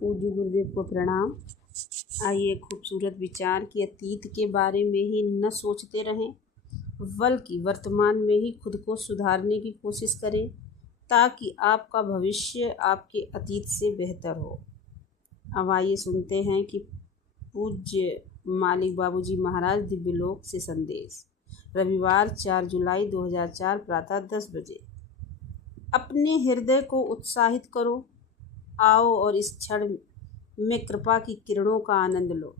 पूज्य गुरुदेव को प्रणाम। आइए खूबसूरत विचार कि अतीत के बारे में ही न सोचते रहें, बल्कि वर्तमान में ही खुद को सुधारने की कोशिश करें ताकि आपका भविष्य आपके अतीत से बेहतर हो। अब आइए सुनते हैं कि पूज्य मालिक बाबूजी महाराज दिव्यलोक से संदेश। रविवार 4 जुलाई 2004 प्रातः 10 बजे। अपने हृदय को उत्साहित करो। आओ और इस क्षण में कृपा की किरणों का आनंद लो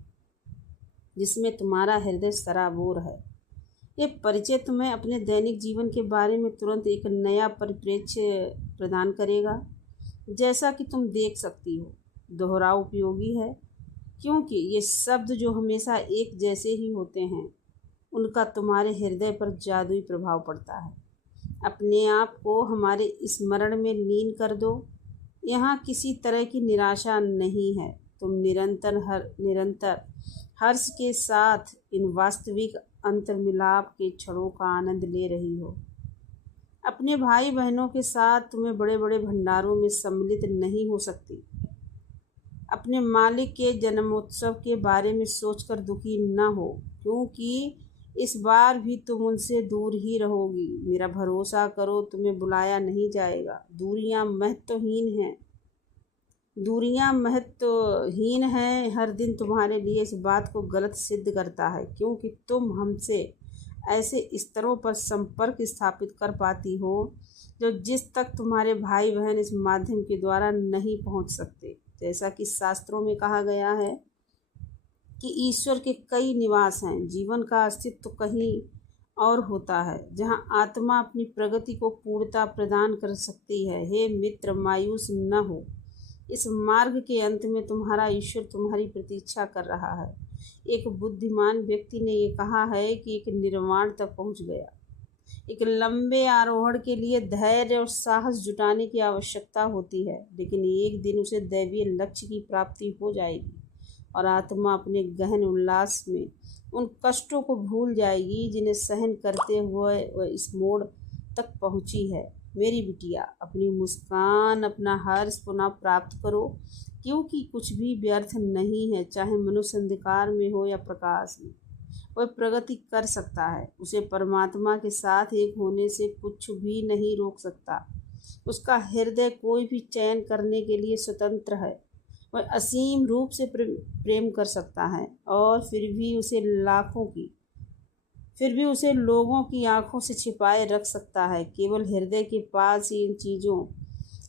जिसमें तुम्हारा हृदय सराबोर है। ये परिचय तुम्हें अपने दैनिक जीवन के बारे में तुरंत एक नया परिप्रेक्ष्य प्रदान करेगा। जैसा कि तुम देख सकती हो, दोहराव उपयोगी है क्योंकि ये शब्द जो हमेशा एक जैसे ही होते हैं उनका तुम्हारे हृदय पर जादुई प्रभाव पड़ता है। अपने आप को हमारे स्मरण में लीन कर दो। यहाँ किसी तरह की निराशा नहीं है। तुम निरंतर हर्ष के साथ इन वास्तविक अंतर्मिलाप के क्षणों का आनंद ले रही हो। अपने भाई बहनों के साथ तुम्हें बड़े बड़े भंडारों में सम्मिलित नहीं हो सकती। अपने मालिक के जन्मोत्सव के बारे में सोचकर दुखी न हो क्योंकि इस बार भी तुम उनसे दूर ही रहोगी। मेरा भरोसा करो, तुम्हें बुलाया नहीं जाएगा। दूरियां महत्वहीन हैं। हर दिन तुम्हारे लिए इस बात को गलत सिद्ध करता है क्योंकि तुम हमसे ऐसे स्तरों पर संपर्क स्थापित कर पाती हो जो जिस तक तुम्हारे भाई बहन इस माध्यम के द्वारा नहीं पहुंच सकते। जैसा कि शास्त्रों में कहा गया है कि ईश्वर के कई निवास हैं। जीवन का अस्तित्व कहीं और होता है जहां आत्मा अपनी प्रगति को पूर्णता प्रदान कर सकती है। हे मित्र, मायूस न हो। इस मार्ग के अंत में तुम्हारा ईश्वर तुम्हारी प्रतीक्षा कर रहा है। एक बुद्धिमान व्यक्ति ने ये कहा है कि एक निर्वाण तक पहुंच गया। एक लंबे आरोहण के लिए धैर्य और साहस जुटाने की आवश्यकता होती है, लेकिन एक दिन उसे दैवीय लक्ष्य की प्राप्ति हो जाएगी और आत्मा अपने गहन उल्लास में उन कष्टों को भूल जाएगी जिन्हें सहन करते हुए वह इस मोड़ तक पहुंची है। मेरी बिटिया, अपनी मुस्कान, अपना हर्ष पुनः प्राप्त करो क्योंकि कुछ भी व्यर्थ नहीं है, चाहे मनुष्य अंधकार में हो या प्रकाश में। वह प्रगति कर सकता है। उसे परमात्मा के साथ एक होने से कुछ भी नहीं रोक सकता। उसका हृदय कोई भी चयन करने के लिए स्वतंत्र है। वह असीम रूप से प्रेम कर सकता है और फिर भी उसे लोगों की आंखों से छिपाए रख सकता है। केवल हृदय के पास ही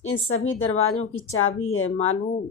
इन सभी दरवाज़ों की चाबी है। मालूम